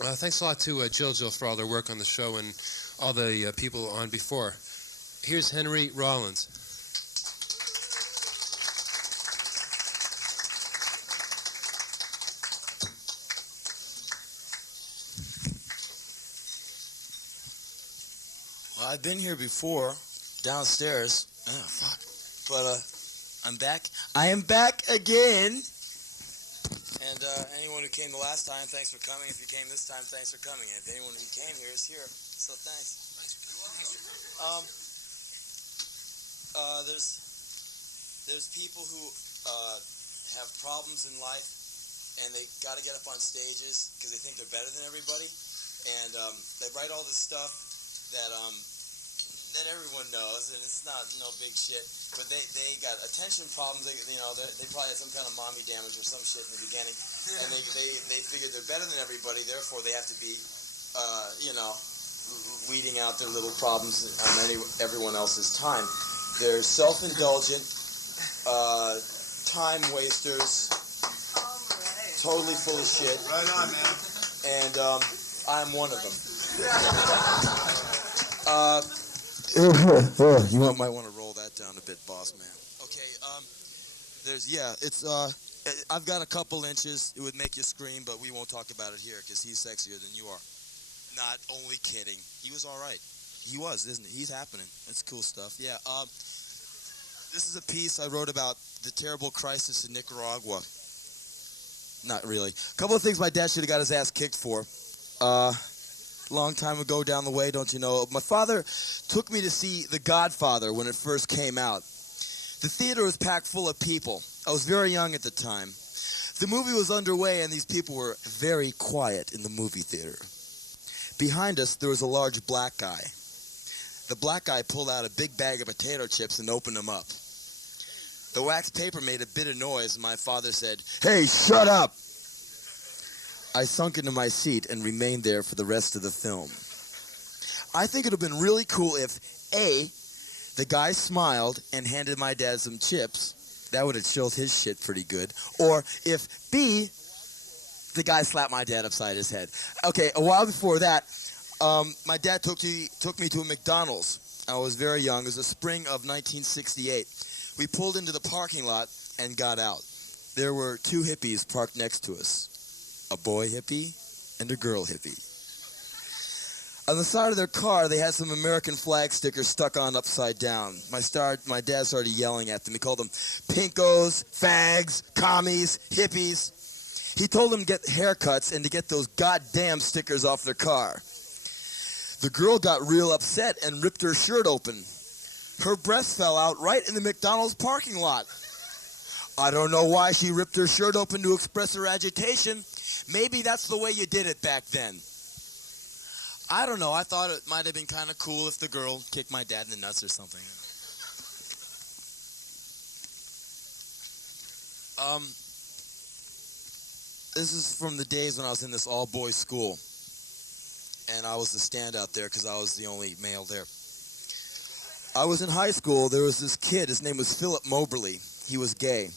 Thanks a lot to Jill for all their work on the show and all the people on before. Here's Henry Rollins. Well, I've been here before, downstairs. Oh, fuck. But I'm back. I am back again. And anyone who came the last time, thanks for coming. If you came this time, thanks for coming. And if anyone who came here is here, so thanks. There's people who have problems in life, and they got to get up on stages because they think they're better than everybody, and they write all this stuff that everyone knows, and it's not no big shit. But they got attention problems. They probably had some kind of mommy damage or some shit in the beginning, and they figure they're better than everybody. Therefore, they have to be, weeding out their little problems on everyone else's time. They're self-indulgent, time wasters, totally full of shit. Right on, man. And I'm one of them. You might want to roll that down a bit, boss man. Okay, I've got a couple inches. It would make you scream, but we won't talk about it here because he's sexier than you are. Not only kidding. He was all right. He was, isn't he? He's happening. That's cool stuff. Yeah. This is a piece I wrote about the terrible crisis in Nicaragua. Not really. A couple of things my dad should have got his ass kicked for. Long time ago down the way, don't you know? My father took me to see The Godfather when it first came out. The theater was packed full of people. I was very young at the time. The movie was underway, and these people were very quiet in the movie theater. Behind us, there was a large black guy. The black guy pulled out a big bag of potato chips and opened them up. The wax paper made a bit of noise, and my father said, "Hey, shut up!" I sunk into my seat and remained there for the rest of the film. I think it would have been really cool if, A, the guy smiled and handed my dad some chips. That would have chilled his shit pretty good. Or if, B, the guy slapped my dad upside his head. Okay, a while before that, my dad took me to a McDonald's. I was very young. It was the spring of 1968. We pulled into the parking lot and got out. There were two hippies parked next to us. A boy hippie and a girl hippie. On the side of their car, they had some American flag stickers stuck on upside down. My dad started yelling at them. He called them pinkos, fags, commies, hippies. He told them to get haircuts and to get those goddamn stickers off their car. The girl got real upset and ripped her shirt open. Her breast fell out right in the McDonald's parking lot. I don't know why she ripped her shirt open to express her agitation. Maybe that's the way you did it back then. I don't know. I thought it might have been kind of cool if the girl kicked my dad in the nuts or something. This is from the days when I was in this all-boys school. And I was the standout there because I was the only male there. I was in high school. There was this kid. His name was Philip Moberly. He was gay.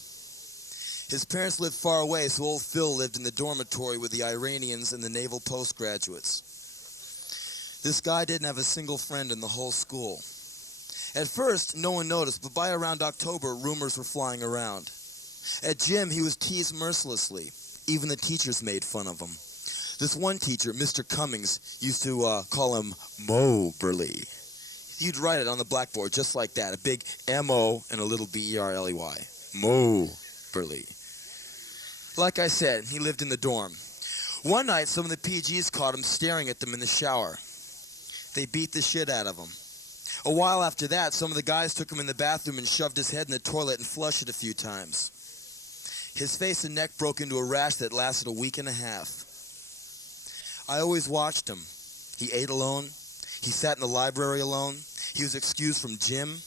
His parents lived far away, so old Phil lived in the dormitory with the Iranians and the naval postgraduates. This guy didn't have a single friend in the whole school. At first, no one noticed, but by around October, rumors were flying around. At gym, he was teased mercilessly. Even the teachers made fun of him. This one teacher, Mr. Cummings, used to call him Moberly. You'd write it on the blackboard just like that, a big M-O and a little B-E-R-L-E-Y. Moberly. Like I said, he lived in the dorm. One night, some of the PGs caught him staring at them in the shower. They beat the shit out of him. A while after that, some of the guys took him in the bathroom and shoved his head in the toilet and flushed it a few times. His face and neck broke into a rash that lasted a week and a half. I always watched him. He ate alone. He sat in the library alone. He was excused from gym.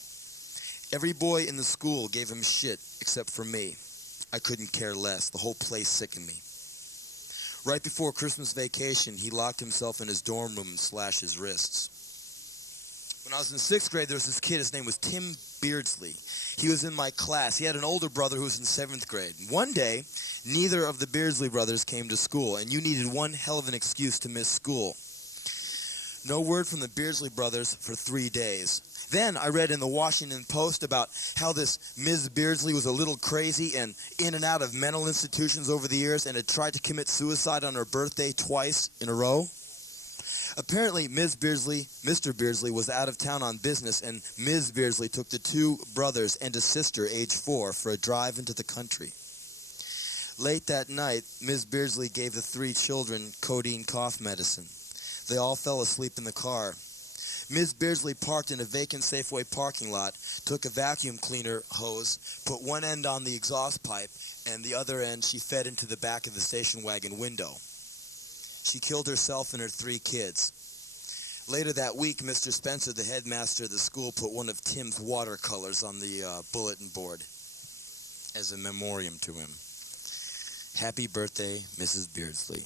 Every boy in the school gave him shit except for me. I couldn't care less. The whole place sickened me. Right before Christmas vacation, he locked himself in his dorm room and slashed his wrists. When I was in 6th grade, there was this kid, his name was Tim Beardsley. He was in my class. He had an older brother who was in 7th grade. One day, neither of the Beardsley brothers came to school, and you needed one hell of an excuse to miss school. No word from the Beardsley brothers for 3 days. Then I read in the Washington Post about how this Ms. Beardsley was a little crazy and in and out of mental institutions over the years and had tried to commit suicide on her birthday twice in a row. Apparently, Mr. Beardsley was out of town on business, and Ms. Beardsley took the 2 brothers and a sister, age 4, for a drive into the country. Late that night, Ms. Beardsley gave the 3 children codeine cough medicine. They all fell asleep in the car. Ms. Beardsley parked in a vacant Safeway parking lot, took a vacuum cleaner hose, put one end on the exhaust pipe, and the other end she fed into the back of the station wagon window. She killed herself and her 3 kids. Later that week, Mr. Spencer, the headmaster of the school, put one of Tim's watercolors on the bulletin board as a memoriam to him. Happy birthday, Mrs. Beardsley.